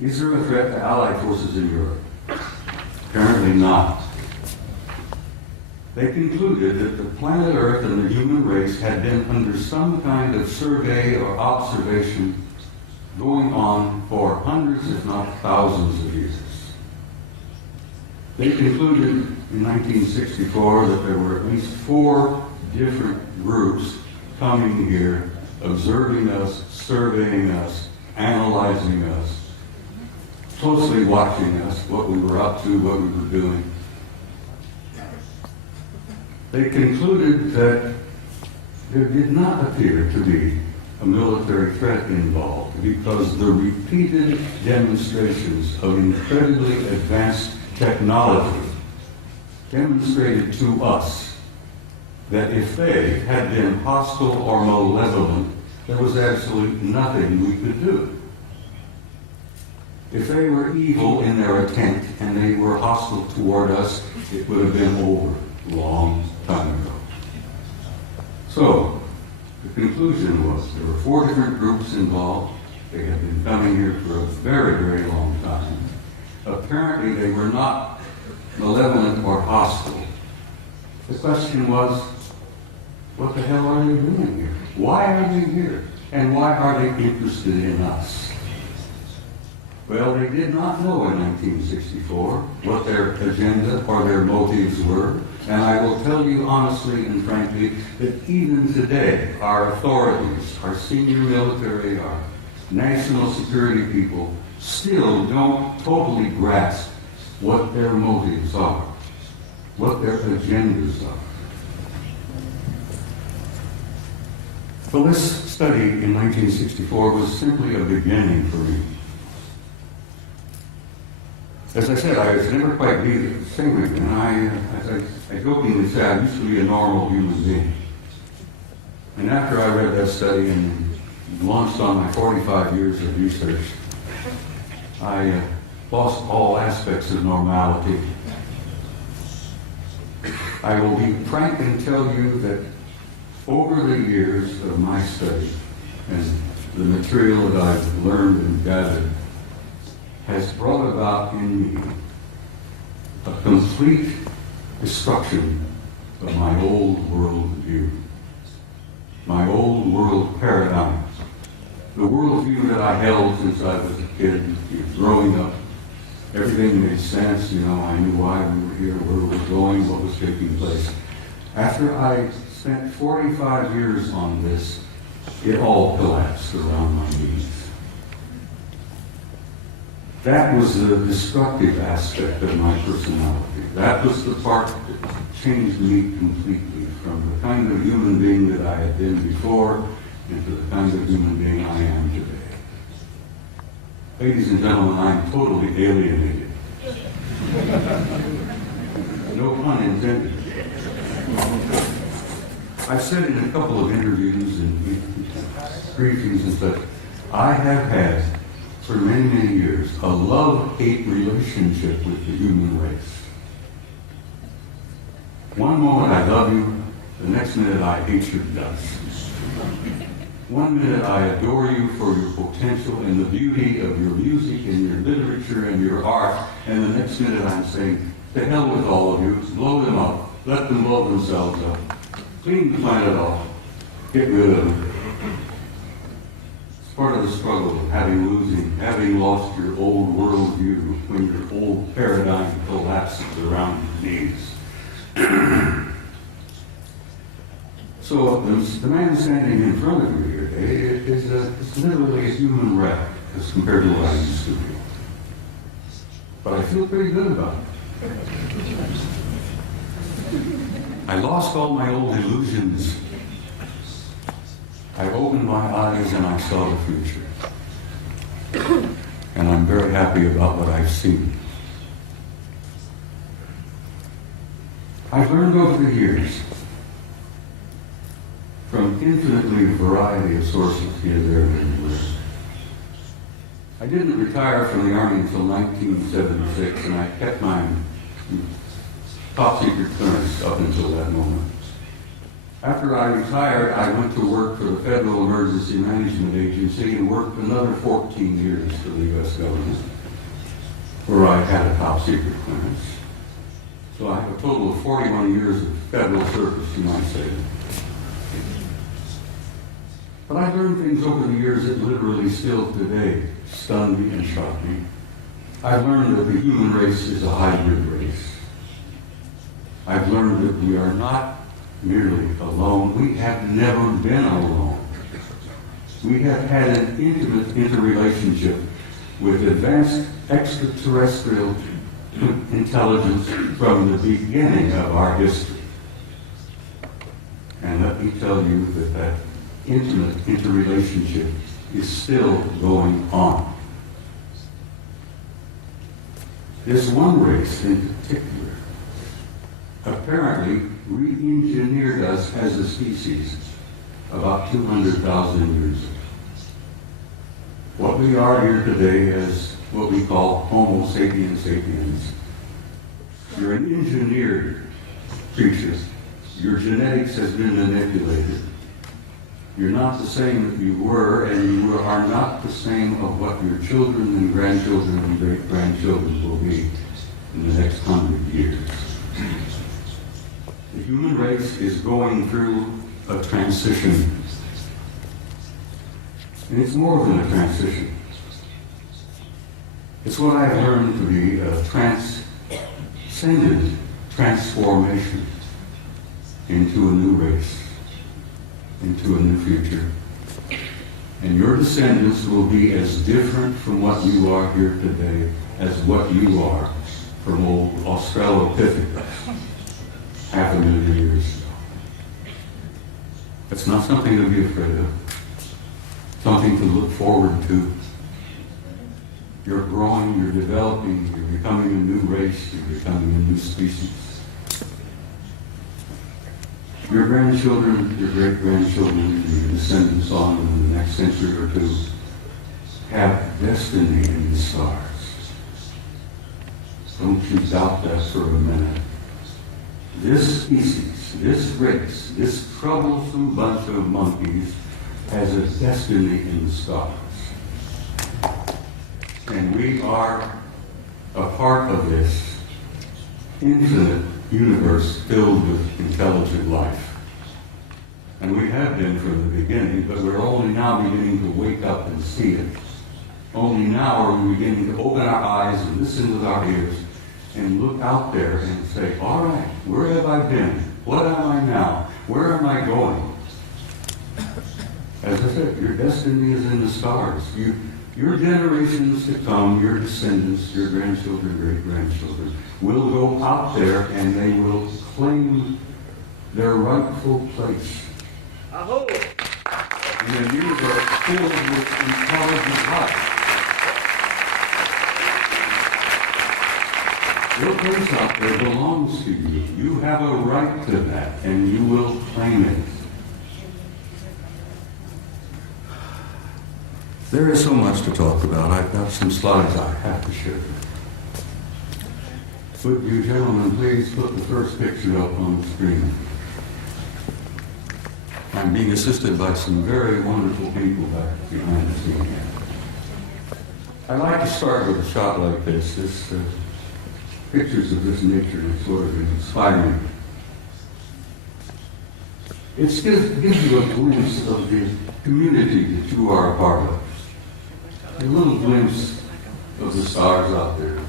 Is there a threat to Allied forces in Europe? Apparently not. They concluded that the planet Earth and the human race had been under some kind of survey or observation going on for hundreds, if not thousands of years. They concluded in 1964 that there were at least 4 different groups coming here, observing us, surveying us, analyzing us, closely watching us, what we were up to, what we were doing. They concluded that there did not appear to be a military threat involved because the repeated demonstrations of incredibly advanced technology demonstrated to us that if they had been hostile or malevolent, there was absolutely nothing we could do. If they were evil in their intent and they were hostile toward us, it would have been over a long time ago. So, the conclusion was there were 4 different groups involved. They had been coming here for a very, very long time. Apparently, they were not malevolent or hostile. The question was, what the hell are they doing here? Why are they here? And why are they interested in us? Well, they did not know in 1964 what their agenda or their motives were. And I will tell you honestly and frankly that even today, our authorities, our senior military, our national security people, still don't totally grasp what their motives are, what their agendas are. Well, this study in 1964 was simply a beginning for me. As I said, I was never quite the same again. I jokingly say I used to be a normal human being. And after I read that study and launched on my 45 years of research, I lost all aspects of normality. I will be frank and tell you that over the years of my study and the material that I've learned and gathered has brought about in me a complete destruction of my old world view, my old world paradigm, the world view that I held since I was a kid, growing up. Everything made sense, I knew why we were here, where we were going, what was taking place. After I spent 45 years on this, it all collapsed around my knees. That was the destructive aspect of my personality. That was the part that changed me completely from the kind of human being that I had been before into the kind of human being I am today. Ladies and gentlemen, I'm totally alienated. No pun intended. I've said in a couple of interviews and briefings and such, I have had for many, many years a love-hate relationship with the human race. One moment I love you, the next minute I hate your guts. One minute I adore you for your potential and the beauty of your music and your literature and your art, and the next minute I'm saying, to hell with all of you, blow them up, let them blow themselves up, clean the planet off, get rid of them. It's part of the struggle of having lost your old worldview when your old paradigm collapses around your knees. So the man standing in front of you here today is literally a human wreck as compared to what I used to be. But I feel pretty good about it. I lost all my old illusions. I opened my eyes and I saw the future. And I'm very happy about what I've seen. I've learned over the years from infinitely variety of sources here, there, and everywhere. I didn't retire from the Army until 1976, and I kept my top secret clearance up until that moment. After I retired, I went to work for the Federal Emergency Management Agency and worked another 14 years for the U.S. government, where I had a top secret clearance. So I have a total of 41 years of federal service, you might say. But I learned things over the years that literally still today stun me and shock me. I learned that the human race is a hybrid race. I've learned that we are not merely alone. We have never been alone. We have had an intimate interrelationship with advanced extraterrestrial intelligence from the beginning of our history. And let me tell you that that intimate interrelationship is still going on. This one race in particular apparently re-engineered us as a species about 200,000 years ago. What we are here today is what we call Homo sapiens sapiens. You're an engineered creature. Your genetics has been manipulated. You're not the same that you were, and you are not the same of what your children and grandchildren and great-grandchildren will be in the next 100 years. The human race is going through a transition. And it's more than a transition. It's what I've learned to be a transcendent transformation into a new race, into a new future. And your descendants will be as different from what you are here today as what you are from old Australopithecus 500,000 years ago. It's not something to be afraid of. Something to look forward to. You're growing, you're developing, you're becoming a new race, you're becoming a new species. Your grandchildren, your great-grandchildren, your descendants on in the next century or two have destiny in the stars. Don't you doubt that for a minute. This species, this race, this troublesome bunch of monkeys has a destiny in the stars. And we are a part of this infinite universe filled with intelligent life. And we have been from the beginning, but we're only now beginning to wake up and see it. Only now are we beginning to open our eyes and listen with our ears and look out there and say, all right, where have I been? What am I now? Where am I going? As I said, your destiny is in the stars. Your generations to come, your descendants, your grandchildren, great-grandchildren, will go out there and they will claim their rightful place in a universe filled with intelligent life. Your place out there belongs to you. You have a right to that, and you will claim it. There is so much to talk about. I've got some slides I have to share. Would you gentlemen please put the first picture up on the screen? I'm being assisted by some very wonderful people back behind the scene here. I like to start with a shot like this. Pictures of this nature sort of inspire me. It gives you a glimpse of the community that you are a part of. A little glimpse of the stars out there.